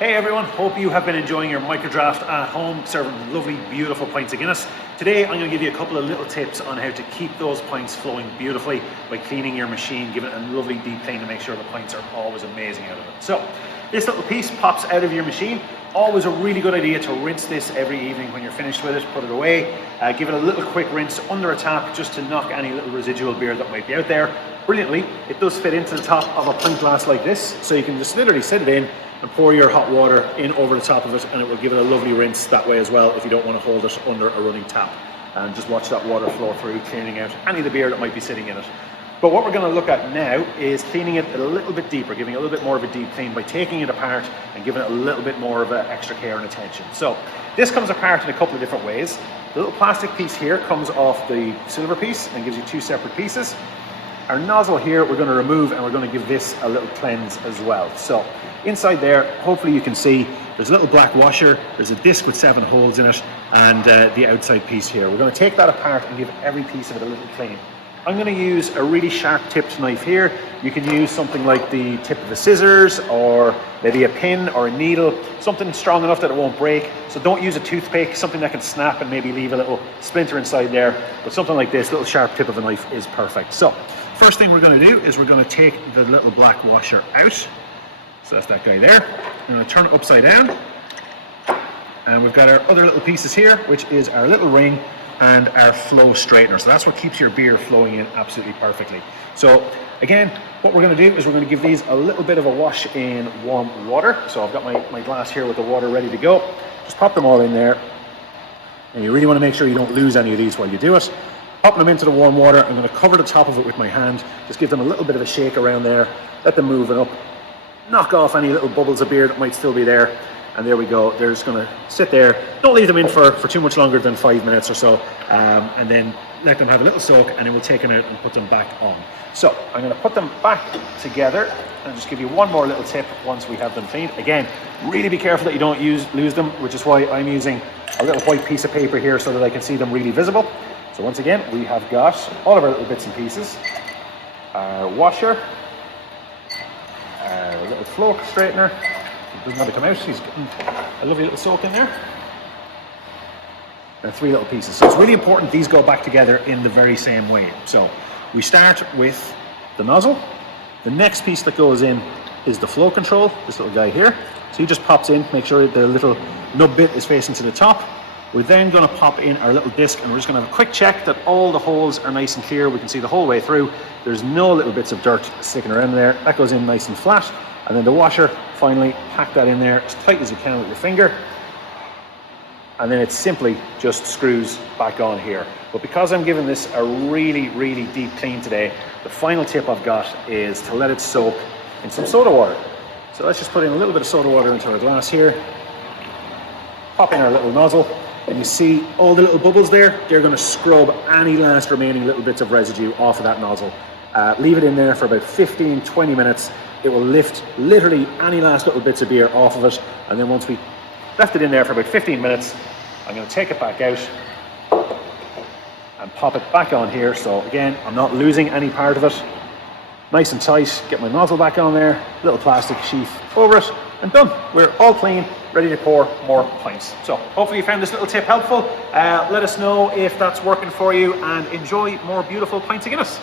Hey everyone, hope you have been enjoying your MicroDraught at home, serving lovely, beautiful pints of Guinness. Today I'm going to give you a couple of little tips on how to keep those pints flowing beautifully by cleaning your machine, giving it a lovely deep clean to make sure the pints are always amazing out of it. So, this little piece pops out of your machine. Always a really good idea to rinse this every evening when you're finished with it, put it away, give it a little quick rinse under a tap just to knock any little residual beer that might be out there. Brilliantly, it does fit into the top of a pint glass like this, so you can just literally set it in and pour your hot water in over the top of it, and it will give it a lovely rinse that way as well if you don't want to hold it under a running tap. And just watch that water flow through, cleaning out any of the beer that might be sitting in it. But what we're going to look at now is cleaning it a little bit deeper, giving it a little bit more of a deep clean by taking it apart and giving it a little bit more of extra care and attention. So this comes apart in a couple of different ways. The little plastic piece here comes off the silver piece and gives you two separate pieces. Our nozzle here we're going to remove, and we're going to give this a little cleanse as well. So inside there, hopefully you can see there's a little black washer, there's a disc with 7 holes in it, and the outside piece here. We're going to take that apart and give every piece of it a little clean. I'm going to use a really sharp tipped knife here. You can use something like the tip of a scissors, or maybe a pin or a needle, something strong enough that it won't break. So don't use a toothpick, something that can snap and maybe leave a little splinter inside there. But something like this, little sharp tip of a knife is perfect. So first thing we're going to do is we're going to take the little black washer out. So that's that guy there. I'm going to turn it upside down. And we've got our other little pieces here, which is our little ring and our flow straightener. So that's what keeps your beer flowing in absolutely perfectly. So again, what we're going to do is we're going to give these a little bit of a wash in warm water. So I've got my glass here with the water ready to go. Just pop them all in there. And you really want to make sure you don't lose any of these while you do it. Popping them into the warm water, I'm going to cover the top of it with my hand. Just give them a little bit of a shake around there. Let them move it up. Knock off any little bubbles of beer that might still be there. And there we go, they're just going to sit there. Don't leave them in for too much longer than 5 minutes or so, and then let them have a little soak, and then we'll take them out and put them back on. So I'm going to put them back together and just give you one more little tip once we have them cleaned. Again, really be careful that you don't lose them, which is why I'm using a little white piece of paper here so that I can see them really visible. So once again, we have got all of our little bits and pieces, our washer, our little flow straightener. Doesn't have to come out, she's getting a lovely little soak in there. And 3 little pieces. So it's really important these go back together in the very same way. So we start with the nozzle. The next piece that goes in is the flow control, this little guy here. So he just pops in, make sure the little nub bit is facing to the top. We're then going to pop in our little disc, and we're just going to have a quick check that all the holes are nice and clear. We can see the whole way through. There's no little bits of dirt sticking around there. That goes in nice and flat. And then the washer, finally, pack that in there as tight as you can with your finger. And then it simply just screws back on here. But because I'm giving this a really, really deep clean today, the final tip I've got is to let it soak in some soda water. So let's just put in a little bit of soda water into our glass here. Pop in our little nozzle. And you see all the little bubbles there? They're going to scrub any last remaining little bits of residue off of that nozzle. Leave it in there for about 15-20 minutes. It will lift literally any last little bits of beer off of it. And then once we left it in there for about 15 minutes, I'm going to take it back out and pop it back on here. So again, I'm not losing any part of it. Nice and tight. Get my nozzle back on there, little plastic sheath over it, and done. We're all clean, ready to pour more pints. So hopefully you found this little tip helpful. Let us know if that's working for you, and enjoy more beautiful pints of Guinness.